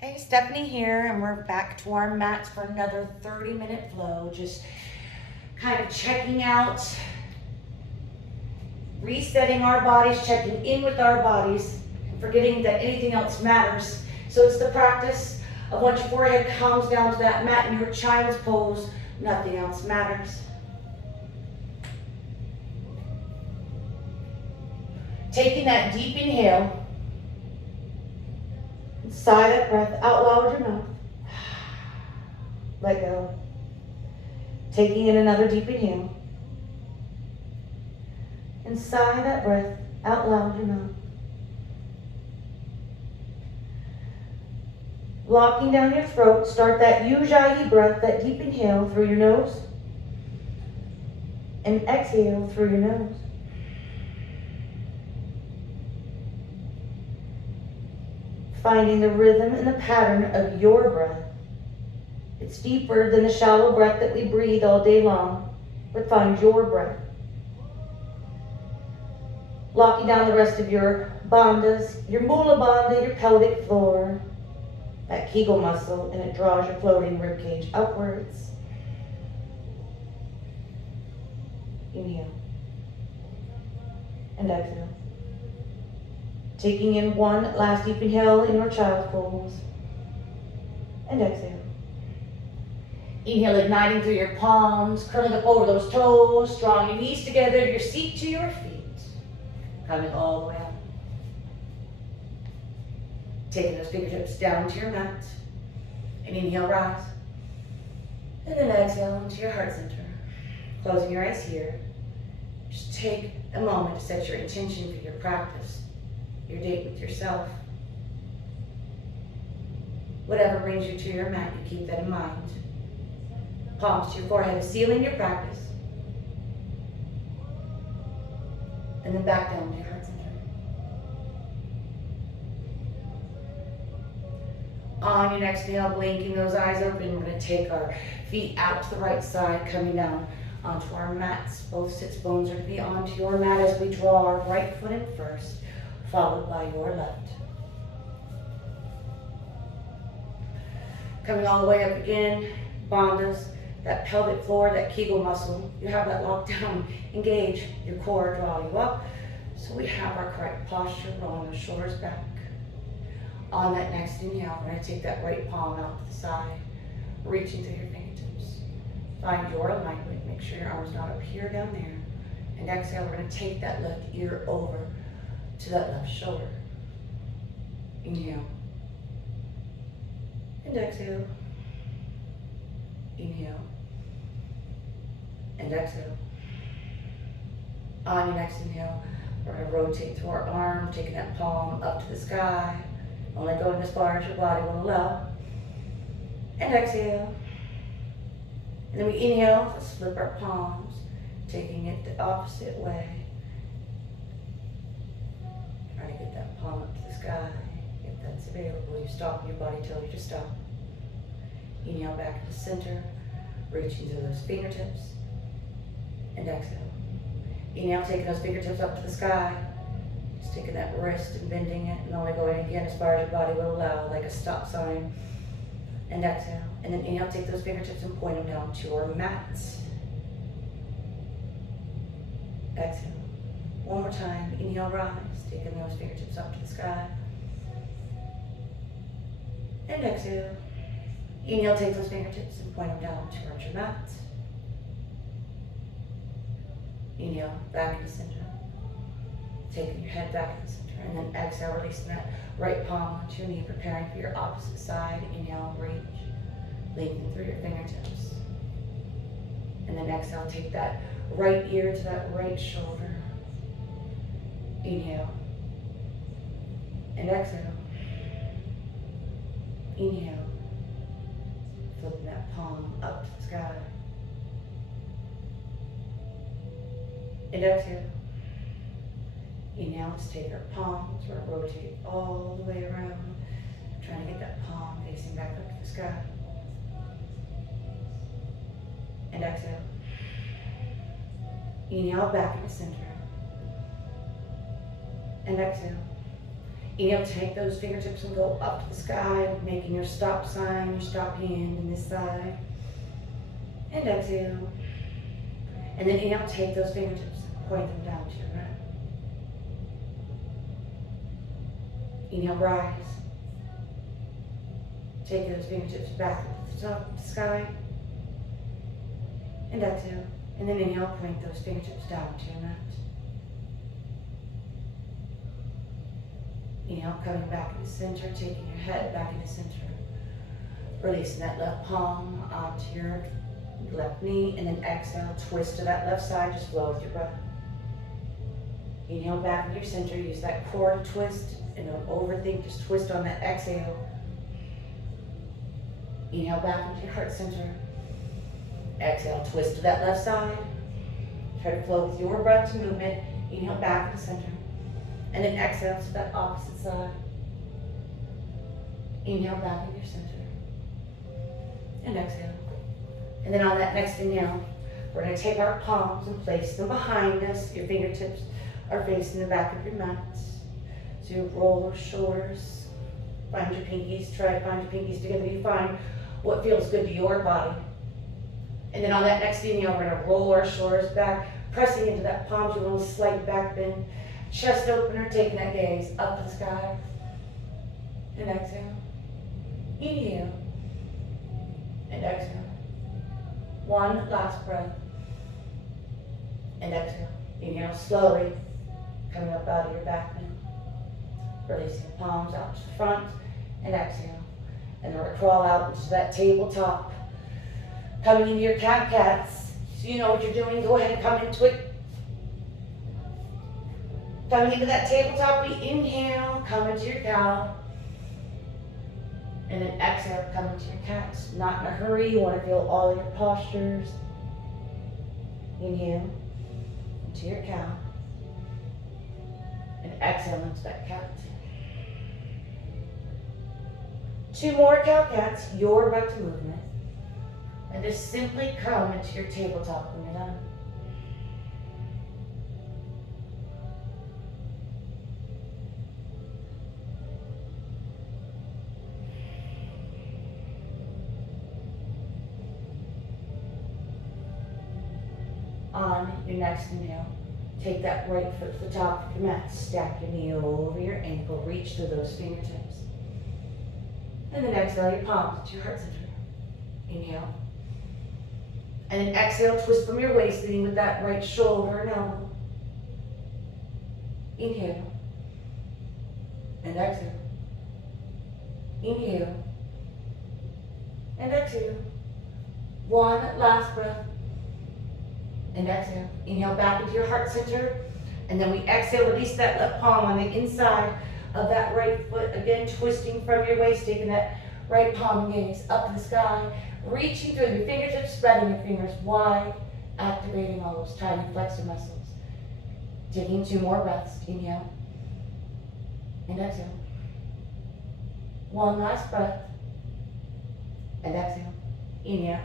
Hey, Stephanie here, and we're back to our mats for another 30-minute flow. Just kind of checking out, resetting our bodies, checking in with our bodies, and forgetting that anything else matters. So it's the practice of once your forehead comes down to that mat in your child's pose, nothing else matters. Taking that deep inhale. Sigh that breath out loud with your mouth. Let go. Taking in another deep inhale. And sigh that breath out loud with your mouth. Locking down your throat, start that Ujjayi breath, that deep inhale through your nose. And exhale through your nose. Finding the rhythm and the pattern of your breath. It's deeper than the shallow breath that we breathe all day long, but find your breath. Locking down the rest of your bandhas, your mula bandha, your pelvic floor, that Kegel muscle, and it draws your floating rib cage upwards. Inhale. And exhale. Taking in one last deep inhale in your child's pose. And exhale. Inhale, igniting through your palms, curling up over those toes, drawing your knees together, your seat to your feet. Coming all the way up. Taking those fingertips down to your mat. And inhale, rise. And then exhale into your heart center. Closing your eyes here. Just take a moment to set your intention for your practice. Your date with yourself. Whatever brings you to your mat, you keep that in mind. Palms to your forehead, sealing your practice. And then back down to your heart center. On your next inhale, blinking those eyes open, we're going to take our feet out to the right side, coming down onto our mats. Both sits bones are going to be onto your mat as we draw our right foot in first, followed by your left. Coming all the way up again, bandhas, that pelvic floor, that Kegel muscle. You have that locked down. Engage your core, draw you up. So we have our correct posture, rolling the shoulders back. On that next inhale, we're going to take that right palm out to the side, reaching through your fingertips. Find your alignment. Make sure your arm's not up here, down there. And exhale, we're going to take that left ear over to that left shoulder. Inhale. And exhale. Inhale. And exhale. On your next inhale, we're going to rotate through our arm, taking that palm up to the sky. Only going as far as your body will allow. And exhale. And then we inhale, let's flip our palms, taking it the opposite way. Trying to get that palm up to the sky. If that's available, you stop your body, tell you to stop. Inhale back to the center, reaching through those fingertips. And exhale. Inhale, taking those fingertips up to the sky. Just taking that wrist and bending it, and only going again as far as your body will allow, like a stop sign. And exhale. And then inhale, take those fingertips and point them down to your mats. Exhale. One more time. Inhale, rise. Taking those fingertips up to the sky. And exhale. Inhale, take those fingertips and point them down towards your mat. Inhale, back to the center. Taking your head back to the center. And then exhale, releasing that right palm onto your knee, preparing for your opposite side. Inhale, reach. Lengthen through your fingertips. And then exhale, take that right ear to that right shoulder. Inhale. And exhale. Inhale. Flipping that palm up to the sky. And exhale. Inhale, let's take our palms, we'll rotate all the way around. Trying to get that palm facing back up to the sky. And exhale. Inhale, back in the center. And exhale. Inhale, take those fingertips and go up to the sky, making your stop sign, your stop hand in this side. And exhale. And then inhale, take those fingertips, point them down to your right. Inhale, rise. Take those fingertips back up to the top of the sky. And exhale. And then inhale, point those fingertips down to your mat. Inhale, coming back into center, taking your head back into center. Releasing that left palm onto your left knee, and then exhale, twist to that left side, just flow with your breath. Inhale back into your center, use that core to twist, and don't overthink, just twist on that exhale. Inhale back into your heart center. Exhale, twist to that left side. Try to flow with your breath to movement. Inhale back into center. And then exhale to that opposite side. Inhale back into your center. And exhale. And then on that next inhale, we're going to take our palms and place them behind us. Your fingertips are facing the back of your mat. So you roll those shoulders. Find your pinkies. Try to find your pinkies together. You find what feels good to your body. And then on that next inhale, we're going to roll our shoulders back, pressing into that palms, a little slight back bend. Chest opener, taking that gaze up to the sky. And exhale. Inhale. And exhale. One last breath. And exhale. Inhale slowly, coming up out of your back bend. Releasing the palms out to the front. And exhale. And then we're going to crawl out into that tabletop. Coming into your cat-cats. So you know what you're doing. Go ahead and come into it. Coming into that tabletop, we inhale, come into your cow. And then exhale, come into your cats. Not in a hurry, you want to feel all your postures. Inhale, into your cow. And exhale into that cat. 2 more cow-cats, you're back to movement. And just simply come into your tabletop when you're done. On your next inhale, take that right foot to the top of your mat, stack your knee over your ankle, reach through those fingertips. And then exhale your palms to your heart center. Inhale. And then exhale, twist from your waist, leading with that right shoulder and elbow. Inhale. And exhale. Inhale. And exhale. One last breath. And exhale. Inhale back into your heart center. And then we exhale, release that left palm on the inside of that right foot. Again, twisting from your waist, taking that right palm gaze up to the sky. Reaching through your fingertips, spreading your fingers wide, activating all those tiny flexor muscles. Taking 2 more breaths. Inhale. And exhale. One last breath. And exhale. Inhale.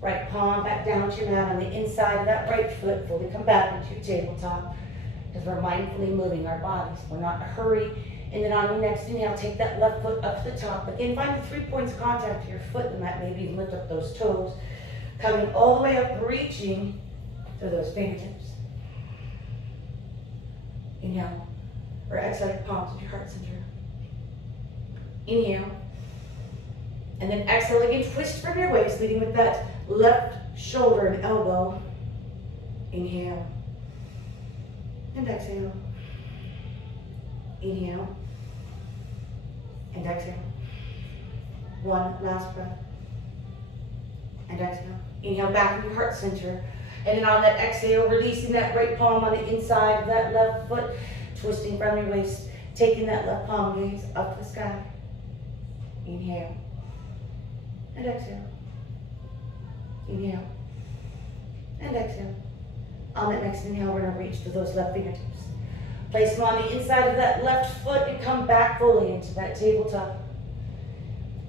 Right palm back down to your mat on the inside of that right foot. Fully come back into your tabletop. Because we're mindfully moving our bodies. We're not in a hurry. And then on your next inhale, take that left foot up to the top. Again, find the 3 points of contact to your foot and that. Maybe even lift up those toes. Coming all the way up, reaching through those fingertips. Inhale. Or exhale your palms to your heart center. Inhale. And then exhale again, twist from your waist, leading with that left shoulder and elbow. Inhale. And exhale. Inhale. And exhale. One last breath. And exhale. Inhale back in your heart center. And then on that exhale, releasing that right palm on the inside of that left foot, twisting from your waist, taking that left palm gaze up to the sky. Inhale. And exhale. Inhale. And exhale. On that next inhale, we're going to reach to those left fingertips. Place them on the inside of that left foot and come back fully into that tabletop.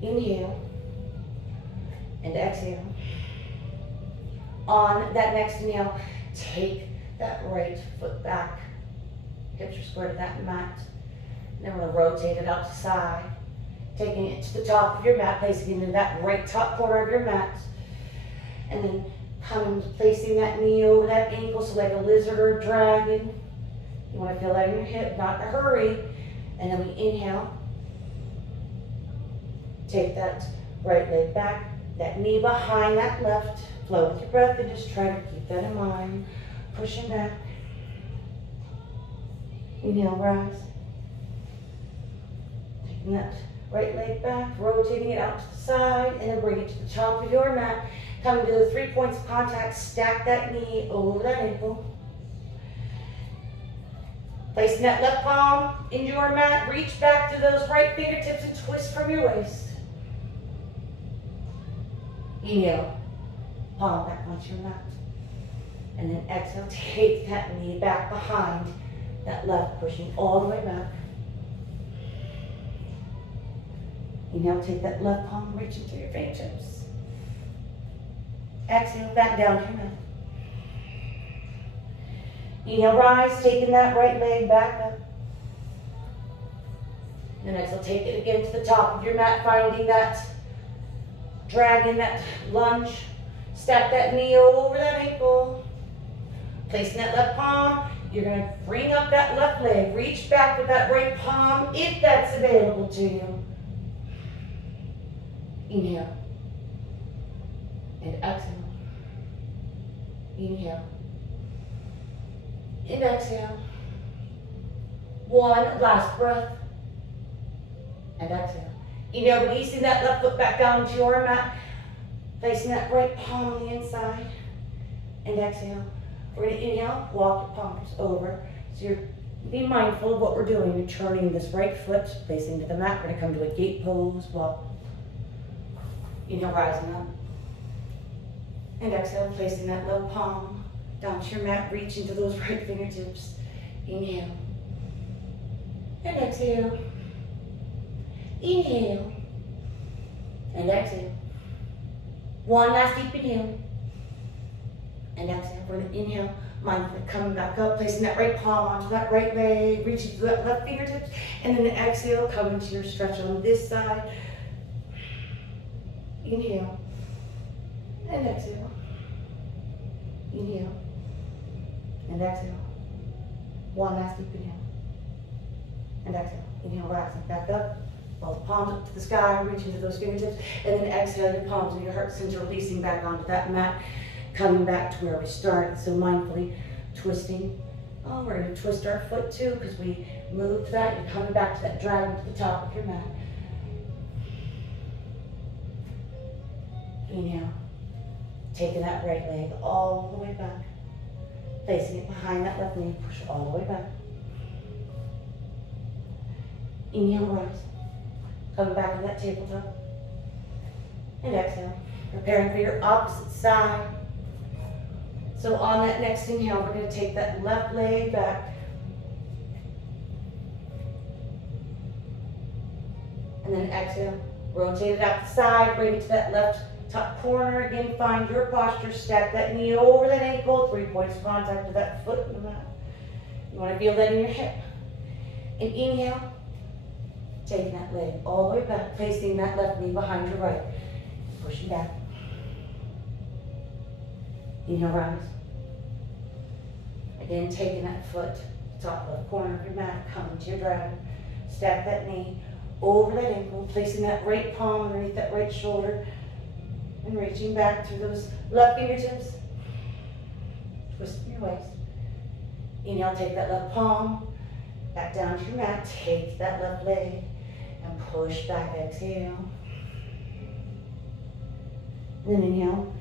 Inhale. And exhale. On that next inhale, take that right foot back. Hips are square to that mat. Then we're gonna rotate it out to the side, taking it to the top of your mat, placing it in that right top corner of your mat. And then placing that knee over that ankle, so like a lizard or a dragon. You wanna feel that in your hip, not in a hurry. And then we inhale. Take that right leg back, that knee behind that left. Flow with your breath and just try to keep that in mind. Pushing back. Inhale, rise. Taking that right leg back, rotating it out to the side, and then bring it to the top of your mat. Coming to the 3 points of contact, stack that knee over that ankle. Placing that left palm into your mat, reach back to those right fingertips and twist from your waist. Inhale, palm back onto your mat. And then exhale, take that knee back behind that left, pushing all the way back. Inhale, take that left palm, reach into your fingertips. Exhale, back down to your mat. Inhale, rise, taking that right leg back up. And then exhale, take it again to the top of your mat, finding that dragon, that lunge. Step that knee over that ankle. Placing that left palm, you're going to bring up that left leg. Reach back with that right palm if that's available to you. Inhale. And exhale. Inhale. And exhale. One last breath. And exhale. Inhale, releasing that left foot back down to your mat. Placing that right palm on the inside. And exhale. We're going to inhale, walk the palms over. So you're be mindful of what we're doing. You're turning this right foot, placing to the mat. We're going to come to a gate pose. Walk. Inhale, rising up. And exhale, placing that left palm down to your mat, reaching to those right fingertips. Inhale. And exhale. Inhale. And exhale. One last deep inhale. And exhale. We're going to inhale. Mindfully coming back up, placing that right palm onto that right leg, reaching to that left fingertips. And then exhale, coming to your stretch on this side. Inhale. And exhale. Inhale. And exhale. One last deep inhale. And exhale. Inhale, rising back up. Both palms up to the sky, reaching to those fingertips. And then exhale your palms and your heart center, releasing back onto that mat. Coming back to where we started. So mindfully twisting. Oh, we're going to twist our foot too because we moved that. You're coming back to that dragon to the top of your mat. Inhale. Taking that right leg all the way back. Placing it behind that left knee. Push all the way back. Inhale, rise. Coming back to that tabletop. And exhale. Preparing for your opposite side. So on that next inhale, we're going to take that left leg back. And then exhale. Rotate it out the side. Bring it to that left top corner. Again, find your posture. Stack that knee over that ankle. 3 points of contact with that foot in the mat. You want to feel that in your hip. And inhale. Taking that leg all the way back. Placing that left knee behind your right. Pushing back. Inhale, rise. Again, taking that foot, top left corner of your mat, coming to your dragon. Stack that knee over that ankle, placing that right palm underneath that right shoulder, and reaching back through those left fingertips. Twisting your waist. Inhale, take that left palm back down to your mat. Take that left leg and push back. Exhale. And then inhale.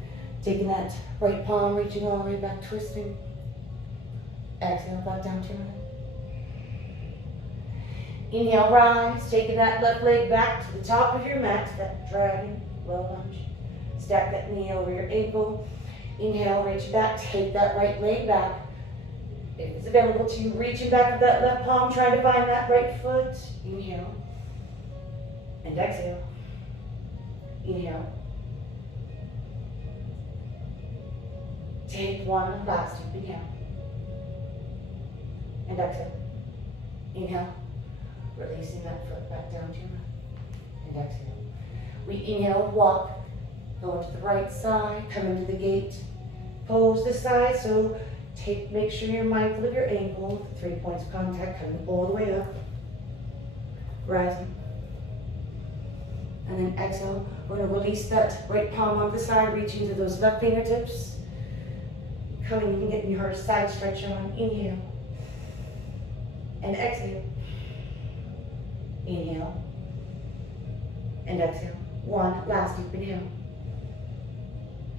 Taking that right palm, reaching all the way back, twisting. Exhale, back down to your mat. Inhale, rise. Taking that left leg back to the top of your mat, to that dragon, low lunge. Stack that knee over your ankle. Inhale, reach back. Take that right leg back. If it's available to you, reaching back with that left palm, trying to find that right foot. Inhale. And exhale. Inhale. Take one last deep inhale. And exhale. Inhale. releasing that foot back down to your mat. And exhale. We inhale, walk, go to the right side, come into the gate, pose this side, so make sure you're mindful of your ankle, 3 points of contact coming all the way up, rising. And then exhale, we're gonna release that right palm on the side, reach into those left fingertips. Coming, you can get your side stretch on, inhale. And exhale. Inhale. And exhale. One, last deep inhale.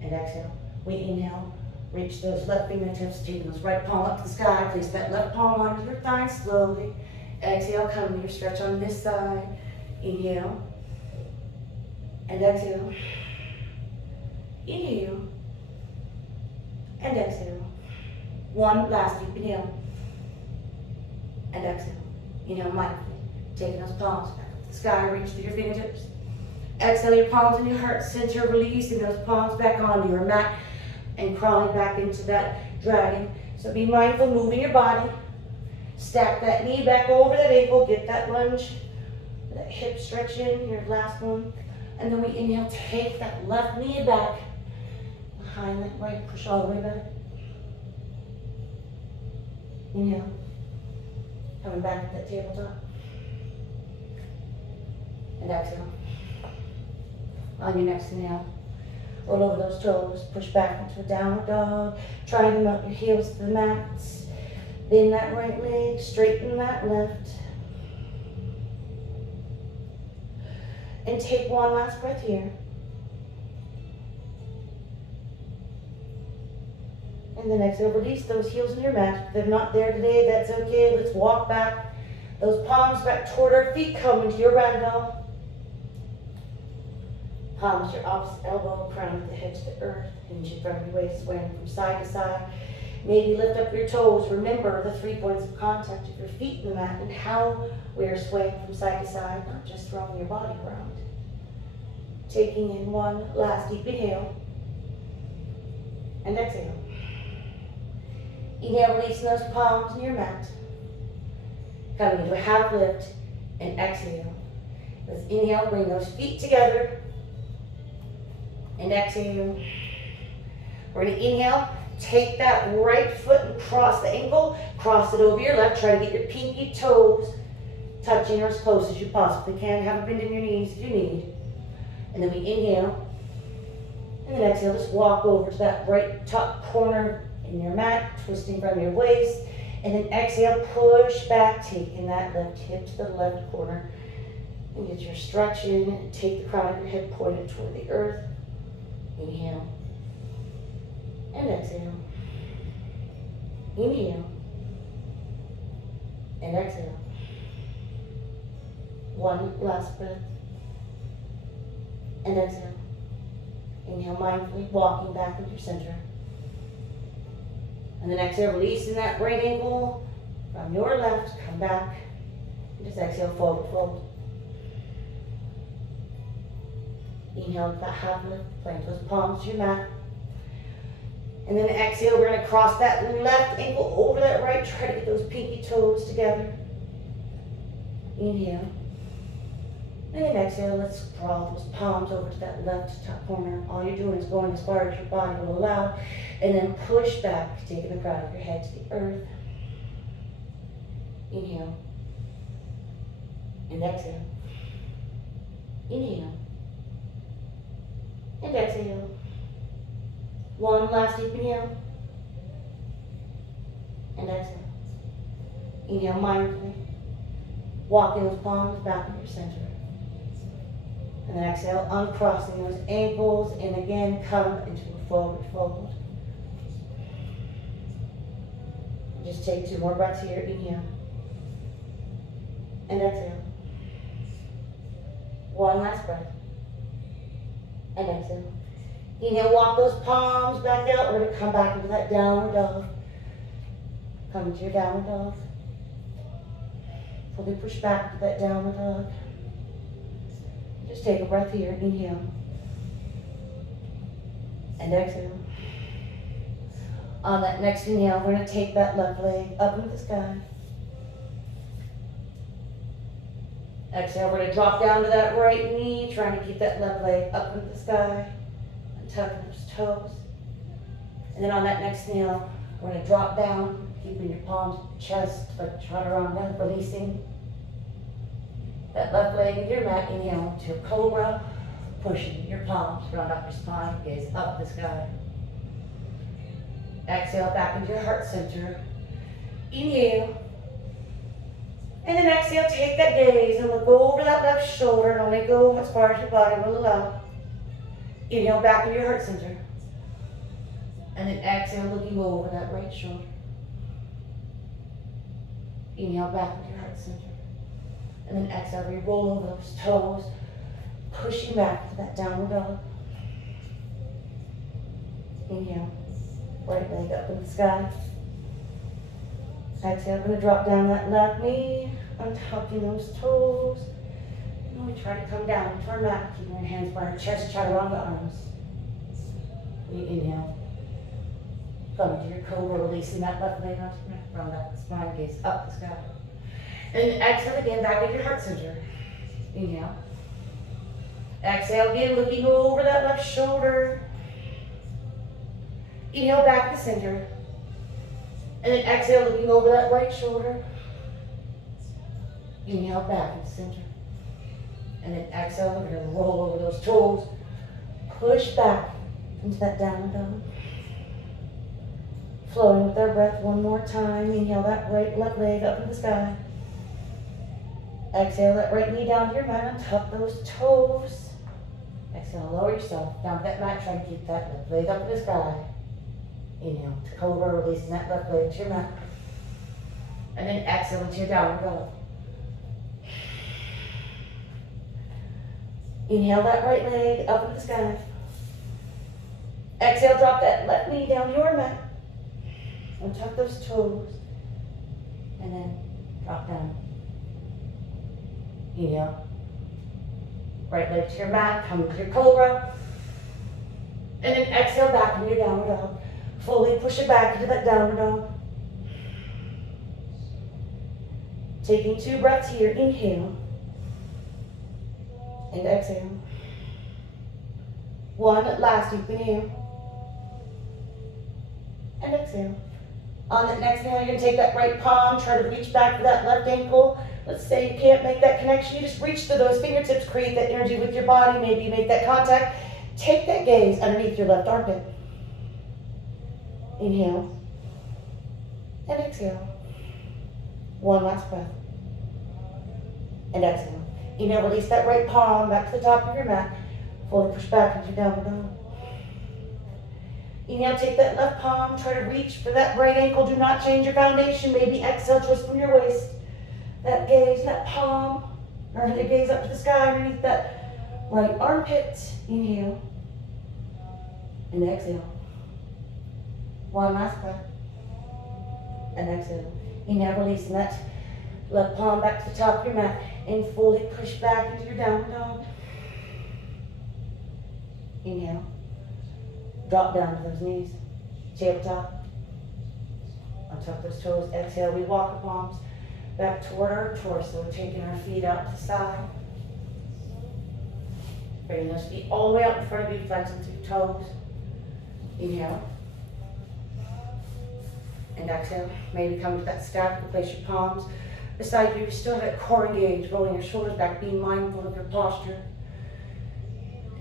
And exhale. We inhale, reach those left fingertips, taking those right palm up to the sky, place that left palm onto your thigh slowly. Exhale, come to your stretch on this side. Inhale. And exhale. Inhale. And exhale. One last deep inhale. And exhale. Inhale mindfully. Taking those palms back up to the sky, reach through your fingertips. Exhale your palms in your heart center, releasing those palms back onto your mat and crawling back into that dragon. So be mindful, moving your body. Stack that knee back over that ankle, get that lunge, that hip stretch in, your last one. And then we inhale, take that left knee back, behind that right, push all the way back. Inhale, coming back to that tabletop. And exhale. On your next inhale, roll over those toes, push back into a downward dog, try to melt your heels to the mats, bend that right leg, straighten that left. And take one last breath here. And then exhale, release those heels in your mat. If they're not there today, that's okay. Let's walk back. Those palms back toward our feet, come into your ragdoll. Palms your opposite elbow, crown of the head to the earth, hinge in front of your waist, swaying from side to side. Maybe lift up your toes. Remember the 3 points of contact of your feet in the mat and how we are swaying from side to side, not just throwing your body around. Taking in one last deep inhale and exhale. Inhale, releasing those palms in your mat. Coming into a half lift and exhale. Let's inhale, bring those feet together and exhale. We're going to inhale, take that right foot and cross the ankle, cross it over your left. Try to get your pinky toes touching or as close as you possibly can. Have a bend in your knees if you need. And then we inhale, and then exhale, just walk over to that right top corner in your mat, twisting from your waist, and then exhale, push back, taking that left hip to the left corner, and get your stretch in, and take the crown of your head pointed toward the earth. Inhale, and exhale. Inhale, and exhale. One last breath. And exhale. Inhale mindfully, walking back into your center. And then exhale, releasing that right ankle from your left, come back. And just exhale, forward fold. Inhale, that half lift, plant those palms to your mat. And then exhale, we're going to cross that left ankle over that right. Try to get those pinky toes together. Inhale. And then exhale, let's draw those palms over to that left top corner. All you're doing is going as far as your body will allow. And then push back, taking the crown of your head to the earth. Inhale. And exhale. Inhale. And exhale. One last deep inhale. And exhale. Inhale mindfully. Walking those palms back in your center. And then exhale, uncrossing those ankles, and again, come into a forward fold. Just take 2 more breaths here. Inhale. And exhale. One last breath. And exhale. Inhale, walk those palms back out. We're going to come back into that downward dog. Come into your downward dog. Fully push back into that downward dog. Just take a breath here. Inhale. And exhale. On that next inhale, we're going to take that left leg up into the sky. Exhale, we're gonna drop down to that right knee, trying to keep that left leg up into the sky, and tucking those toes. And then on that next inhale, we're gonna drop down, keeping your palms, chest, like chaturanga, releasing that left leg into your mat. Inhale to cobra, pushing your palms, round up your spine, gaze up the sky. Exhale back into your heart center. Inhale. And then exhale, take that gaze and look over that left shoulder and only go as far as your body will allow. Inhale back into your heart center. And then exhale, looking over that right shoulder. Inhale back into your heart center. And then exhale, we roll over those toes, pushing back to that downward dog. Inhale, right leg up in the sky. Exhale, we're going to drop down that left knee, untucking those toes. And we try to come down to our mat, keeping our hands by our chest, chaturanga arms. We inhale. Come to your cobra, releasing that left leg onto your mat, round that spine, gaze up the sky. And then exhale again, back into your heart center. Inhale. Exhale again, looking over that left shoulder. Inhale back to center. And then exhale, looking over that right shoulder. Inhale back into center. And then exhale, we're going to roll over those toes. Push back into that downward dog. Flowing with our breath one more time. Inhale that right left leg up in the sky. Exhale that right knee down to your mat and tuck those toes. Exhale, lower yourself down to that mat. Try to keep that left leg up in the sky. Inhale to cobra, releasing that left leg to your mat. And then exhale into your downward dog. Inhale that right leg up in the sky. Exhale, drop that left knee down to your mat. And tuck those toes. And then drop down. Inhale. Right leg to your mat, come to your cobra. And then exhale back into your downward dog. Fully push it back into that downward dog. Taking 2 breaths here. Inhale. And exhale. 1 last deep inhale. And exhale. On that next inhale, you're going to take that right palm, try to reach back to that left ankle. Let's say you can't make that connection. You just reach to those fingertips, create that energy with your body. Maybe you make that contact. Take that gaze underneath your left armpit. Inhale. And exhale. 1 last breath. And exhale. Inhale, release that right palm back to the top of your mat. Fully push back into your downward dog. Inhale, take that left palm, try to reach for that right ankle. Do not change your foundation. Maybe exhale, twist from your waist. That gaze, that palm, or the gaze up to the sky underneath that right armpit. Inhale. And exhale. 1 last breath. And exhale. Inhale, releasing that left palm back to the top of your mat. And fully push back into your downward dog. Inhale. Drop down to those knees. Tabletop. Untuck those toes. Exhale, we walk the palms back toward our torso. Taking our feet out to the side. Bringing those feet all the way out in front of you. Flexing through toes. Inhale. And exhale. Maybe come to that stack. Place your palms beside you. Still have that core engaged. Rolling your shoulders back. Being mindful of your posture.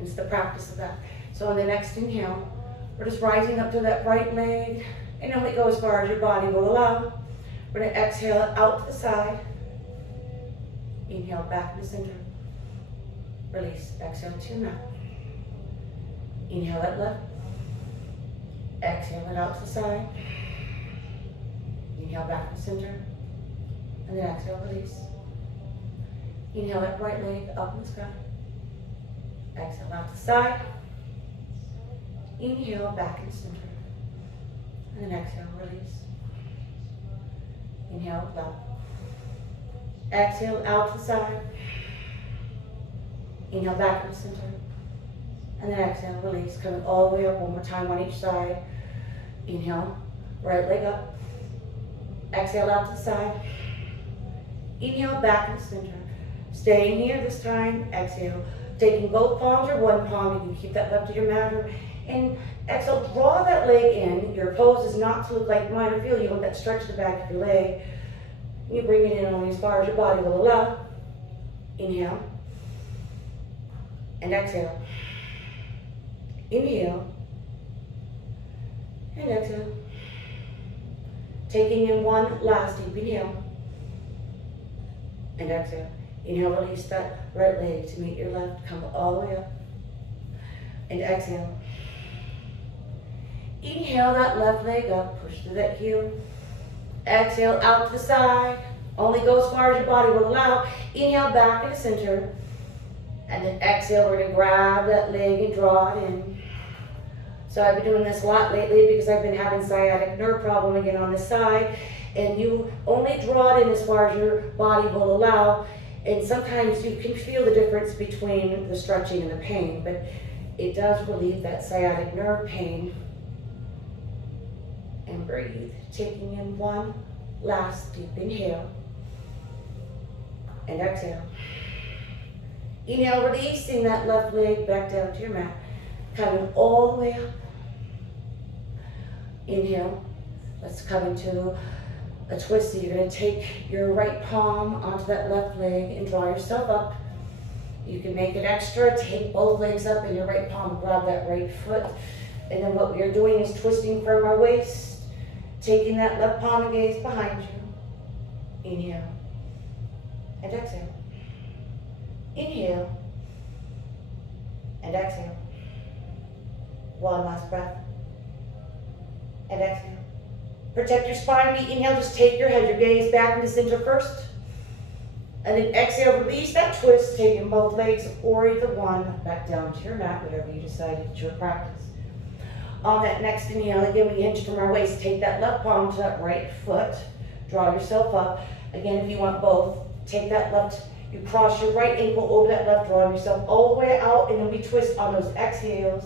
It's the practice of that. So on the next inhale, we're just rising up to that right leg. And only go as far as your body will allow. We're going to exhale it out to the side. Inhale back in the center. Release. Exhale to your mat. Inhale it left. Exhale it out to the side. Inhale back in the center. And then exhale, release. Inhale that right leg up in the sky. Exhale out to the side. Inhale back in the center. And then exhale, release. Inhale left. Exhale out to the side. Inhale back in the center. And then exhale, release. Coming all the way up one more time on each side. Inhale, right leg up. Exhale out to the side. Inhale back in the center. Staying here this time, exhale. Taking both palms or one palm, you can keep that left to your mat. And exhale, draw that leg in. Your pose is not to look like mine or feel. You want that stretch to the back of your leg. You bring it in only as far as your body will allow. Inhale. And exhale. Inhale. And exhale. Taking in one last deep inhale. And exhale. Inhale, release that right leg to meet your left. Come all the way up. And exhale. Inhale that left leg up. Push through that heel. Exhale out to the side. Only go as far as your body will allow. Inhale back into center. And then exhale, we're going to grab that leg and draw it in. So I've been doing this a lot lately because I've been having sciatic nerve problem again on this side. And you only draw it in as far as your body will allow. And sometimes you can feel the difference between the stretching and the pain, but it does relieve that sciatic nerve pain. And breathe, taking in one last deep inhale. And exhale. Inhale, releasing that left leg back down to your mat. Coming all the way up. Inhale. Let's come into a twist. So you're going to take your right palm onto that left leg and draw yourself up. You can make it extra. Take both legs up and your right palm, grab that right foot. And then what we are doing is twisting from our waist. Taking that left palm and gaze behind you. Inhale. And exhale. Inhale. And exhale. One last breath. And exhale. Protect your spine. Inhale, just take your head, your gaze back into center first. And then exhale, release that twist, taking both legs or either one back down to your mat, whatever you decide it's your practice. On that next inhale, again, we hinge from our waist, take that left palm to that right foot. Draw yourself up. Again, if you want both, take that left, you cross your right ankle over that left, draw yourself all the way out, and then we twist on those exhales.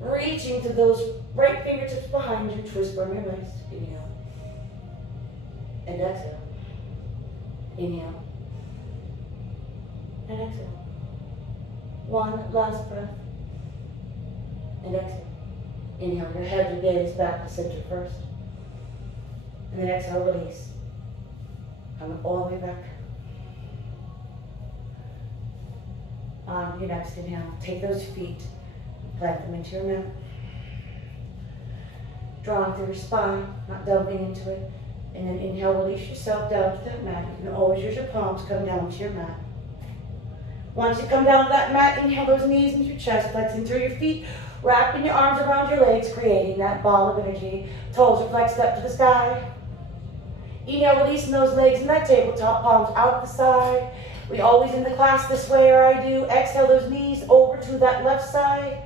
Reaching to those right fingertips behind you, twist from your waist. Inhale. And exhale. Inhale. And exhale. One last breath. And exhale. Inhale, your head, your gaze back to center first. And then exhale, release. Come all the way back. On your next inhale, take those feet, plant them into your mat. Drawing through your spine, not delving into it. And then inhale, release yourself down to that mat. You can always use your palms, come down to your mat. Once you come down to that mat, inhale those knees into your chest, flexing through your feet, wrapping your arms around your legs, creating that ball of energy. Toes are flexed up to the sky. Inhale, releasing those legs in that tabletop, palms out the side. We always in the class this way, or I do. Exhale those knees over to that left side.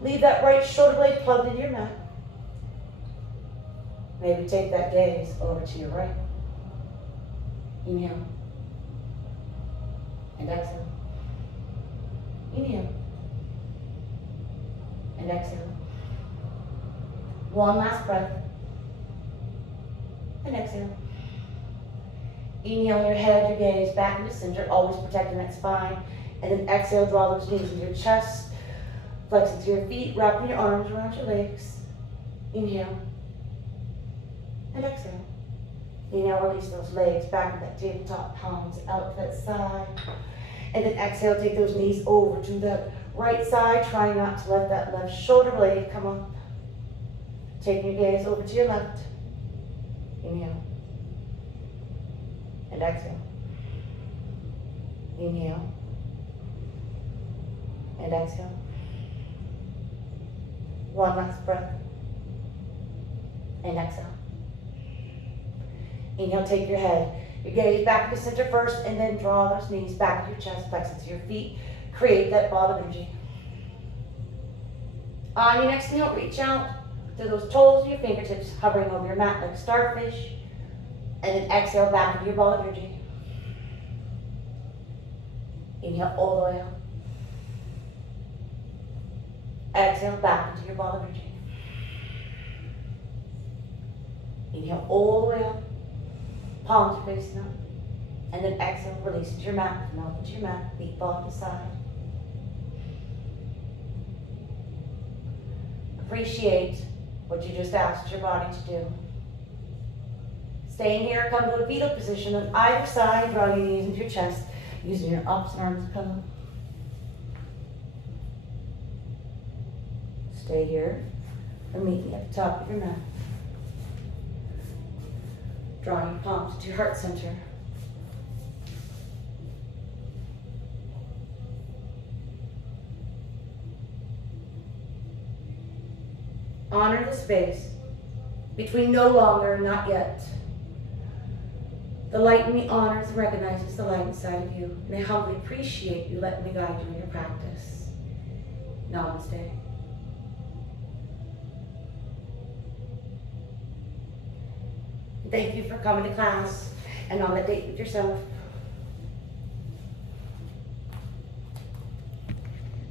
Leave that right shoulder blade plugged into your mat. Maybe take that gaze over to your right. Inhale. And exhale. Inhale. And exhale. One last breath. And exhale. Inhale your head, your gaze back into center, always protecting that spine. And then exhale, draw those knees into your chest. Flex into your feet, wrapping your arms around your legs. Inhale. And exhale. Inhale, release those legs back to that tabletop, palms out to that side. And then exhale, take those knees over to the right side, trying not to let that left shoulder blade come up. Taking your gaze over to your left. Inhale. And exhale. Inhale. And exhale. One last breath. And exhale. Inhale, take your head, your gaze back to center first, and then draw those knees back to your chest, flex into your feet. Create that ball of energy. On your next inhale, reach out to those toes and your fingertips, hovering over your mat like a starfish. And then exhale back into your ball of energy. Inhale all the way up. Exhale back into your ball of energy. Inhale all the way up. Palms are facing up. And then exhale, release into your mat, come up into your mat, feet fall to the side. Appreciate what you just asked your body to do. Staying here, come to a fetal position on either side, draw your knees into your chest, using your opposite arm to come. Stay here, and meet me at the top of your mat. Draw your palms to your heart center. Honor the space between no longer and not yet. The light in me honors and recognizes the light inside of you, and I humbly appreciate you letting me guide you in your practice. Namaste. Thank you for coming to class and on the date with yourself.